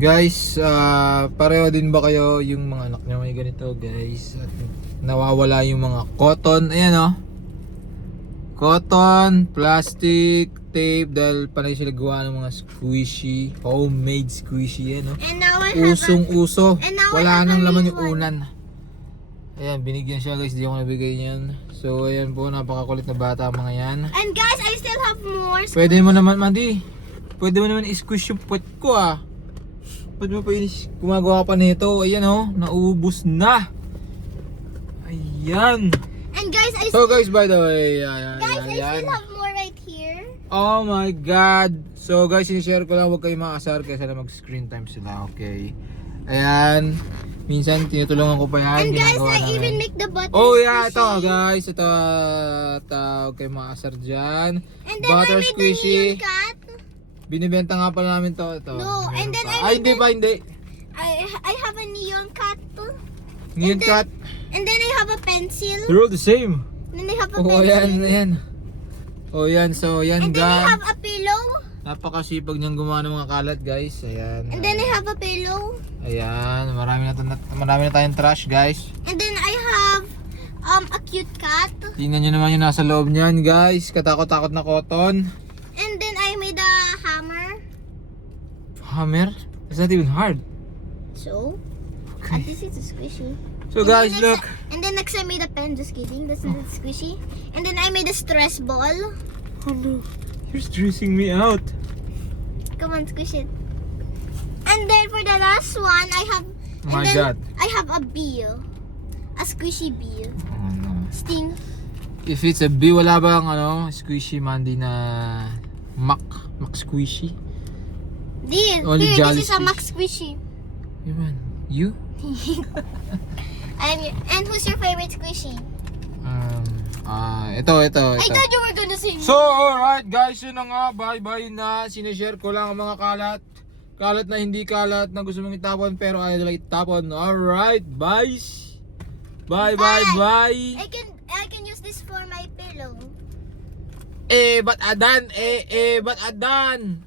Guys, pareho din ba kayo yung mga anak nyo may ganito guys? At nawawala yung mga cotton, ayan oh. Cotton, plastic, tape dahil panay sila gawa ng mga squishy, homemade squishy yan oh. And now I have Usong-uso, and now I wala have nang a laman new yung unan. Ayan, binigyan siya guys, di ako nabigay niyan. So ayan po, napakakulit na bata ang mga yan. And guys, I still have more. Pwede mo naman, Madi. Pwede mo naman i-squish yung puwet ko ah. Pwede mo pa gumagawa pa nito. Ayan oh, naubos na. Ayan. And guys, So guys, by the way, guys, I still have more right here. Oh my God. So guys, sinishare ko lang, huwag kayo makasar kasi na mag-screen time sila, okay? Ayan. Minsan tinutulungan ko pa yan. And guys, ginagawa I namin. even make the butter Oh yeah, squishy. ito guys. Ito, huwag kayo makasar dyan. And then Butter I made squishy. the neon cat. Binibenta nga pala namin to. Ito. No, and then I Ay, made hindi pa, hindi. I have a neon cat too. Neon And then- cut. And then I have a pencil. They're all the same. And then I have a Oh, pencil. ayan, ayan. Oh, yan. So, yan And then I guys. have a pillow. Napakasipag niyang gumawa ng mga kalat, guys. Ayan. And then I have a pillow. Ayan. Marami na tayong trash, guys. And then I have a cute cat. Tingnan niyo naman yung nasa loob niyan, guys. Katakot-takot na cotton. And then I made a hammer. Hammer? It's not even hard. So, at least it's squishy. So, And guys, then look. And then next I made a pen. Just kidding. That's not squishy. And then I made a stress ball. Oh, no. You're stressing me out. Come on, squish it. And then for the last one, I have. Oh my and then God. I have a bee. A squishy bee. Oh, no. Sting. If it's a bee, wala bang squishy Mandy na Mac squishy? This, Only here, Jolly this is a Squish. Max Squishy. You? And who's your favorite squishy? Ito. I thought you were gonna say me. So, alright guys, yun na nga, bye-bye na. Sinishare ko lang ang mga kalat. Kalat na hindi kalat na gusto mong itapon pero ayaw nila itapon. Alright, bye. Bye. I can use this for my pillow. Ba't adan? Ba't adan?